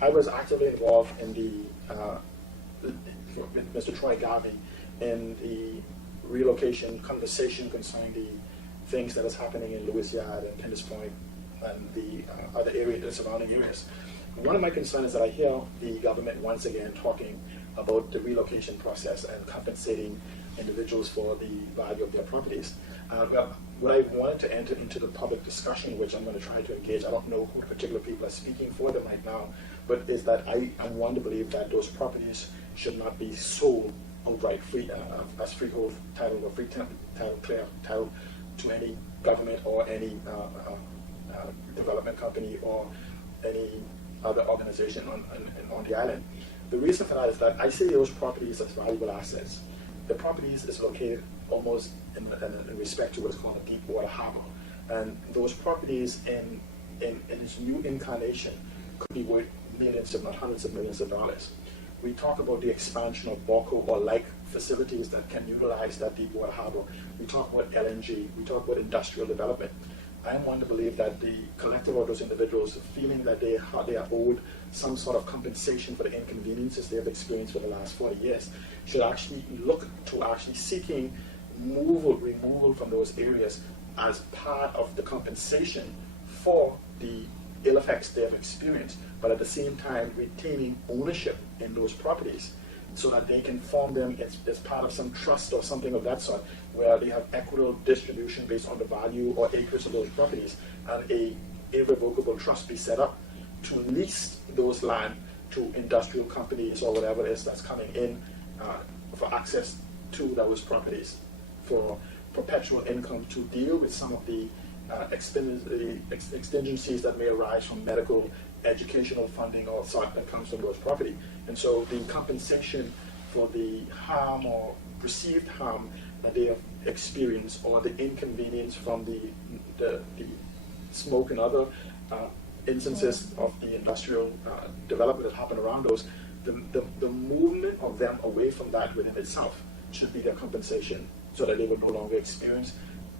I was actively involved in with Mr. Troy Garvey in the relocation conversation concerning the things that is happening in Lewis Yard and Pinders Point and the other areas, the surrounding areas. One of my concerns is that I hear the government once again talking about the relocation process and compensating individuals for the value of their properties. Well, what I wanted to enter into the public discussion, which I'm going to try to engage, I don't know who particular people are speaking for them right now, but is that I am one to believe that those properties should not be sold outright free as freehold title or free title, clear title to any government or any development company or any other organization on the island. The reason for that is that I see those properties as valuable assets. The properties is located almost in respect to what's called a deep water harbor. And those properties in its new incarnation could be worth millions, if not hundreds of millions of dollars. We talk about the expansion of BOCO or like facilities that can utilize that deep water harbor. We talk about LNG, we talk about industrial development. I am one to believe that the collective of those individuals feeling that they are owed some sort of compensation for the inconveniences they have experienced for the last 40 years should actually look to actually seeking removal from those areas as part of the compensation for the ill effects they have experienced, but at the same time retaining ownership in those properties so that they can form them as part of some trust or something of that sort, where they have equitable distribution based on the value or acres of those properties, and a irrevocable trust be set up to lease those land to industrial companies or whatever it is that's coming in for access to those properties for perpetual income to deal with some of the exigencies that may arise from medical, educational funding or sort that comes from those property. And so the compensation for the harm or perceived harm that they have experienced or the inconvenience from the smoke and other instances of the industrial development that happen around those, the movement of them away from that within itself should be their compensation so that they will no longer experience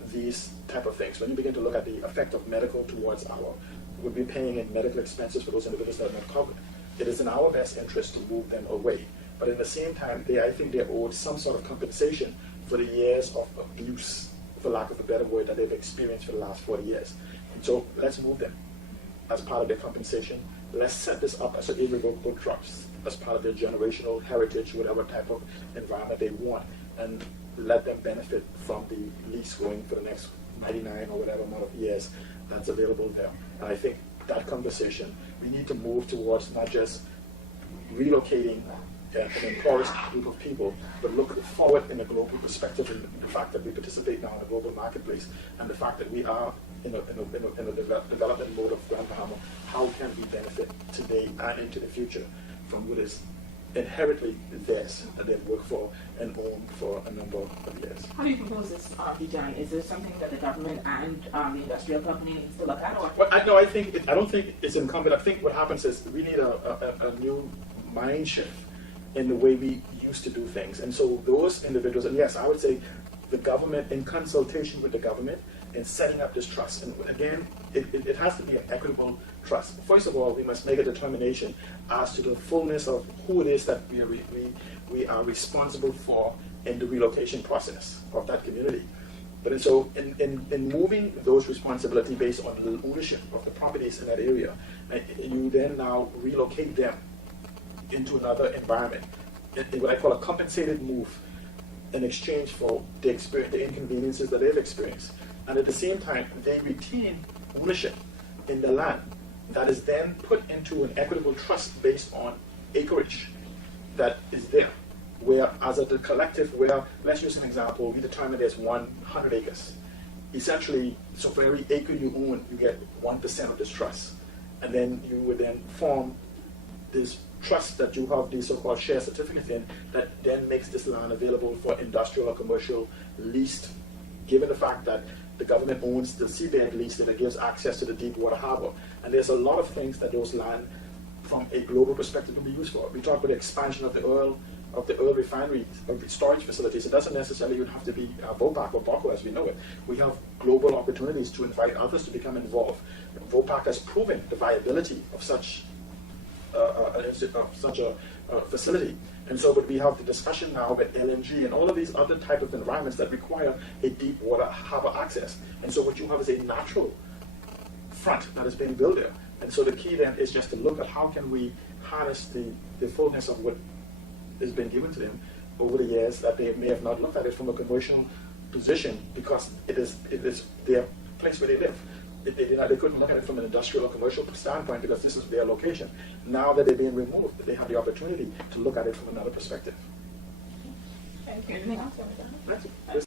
these type of things. When you begin to look at the effect of medical towards we'll be paying in medical expenses for those individuals that are not covered. It is in our best interest to move them away. But at the same time, I think they're owed some sort of compensation for the years of abuse, for lack of a better word, that they've experienced for the last 40 years. And so let's move them as part of their compensation. Let's set this up as an irrevocable trust, as part of their generational heritage, whatever type of environment they want, and let them benefit from the lease going for the next 99 or whatever amount of years that's available there. And I think that conversation, we need to move towards not just relocating an impoverished group of people, but look forward in a global perspective in the fact that we participate now in a global marketplace and the fact that we are in a development mode of Grand Bahama. How can we benefit today and into the future from what is inherently theirs that they've worked for and owned for a number of years? How do you propose this be done? Is there something that the government and the industrial company needs to look at? Or? Well, I don't think it's incumbent. I think what happens is we need a new mind shift in the way we used to do things. And so those individuals, and yes, I would say the government, in consultation with the government, in setting up this trust. And again, it has to be an equitable trust. First of all, we must make a determination as to the fullness of who it is that we are responsible for in the relocation process of that community. But and so in moving those responsibility based on the ownership of the properties in that area, you then now relocate them into another environment, in what I call a compensated move, in exchange for the inconveniences that they've experienced. And at the same time, they retain ownership in the land that is then put into an equitable trust based on acreage that is there. Where, as a collective, where, let's use an example, we determine there's 100 acres. Essentially, so for every acre you own, you get 1% of this trust. And then you would then form this trust that you have the so-called share certificate in that then makes this land available for industrial or commercial leased, given the fact that the government owns the seabed lease that it gives access to the deep water harbor. And there's a lot of things that those land, from a global perspective, can be used for. We talk about the expansion of the oil refinery, of the storage facilities. It doesn't necessarily even have to be VOPAC or BOCO as we know it. We have global opportunities to invite others to become involved. VOPAC has proven the viability of such such a facility. And so, but we have the discussion now about LNG and all of these other type of environments that require a deep water harbor access. And so, what you have is a natural front that is being built there. And so, the key then is just to look at how can we harness the fullness of what has been given to them over the years that they may have not looked at it from a commercial position because it is their place where they live. They couldn't look at it from an industrial or commercial standpoint because this is their location. Now that they're being removed, they have the opportunity to look at it from another perspective. Thank you. Anything else? Thank you.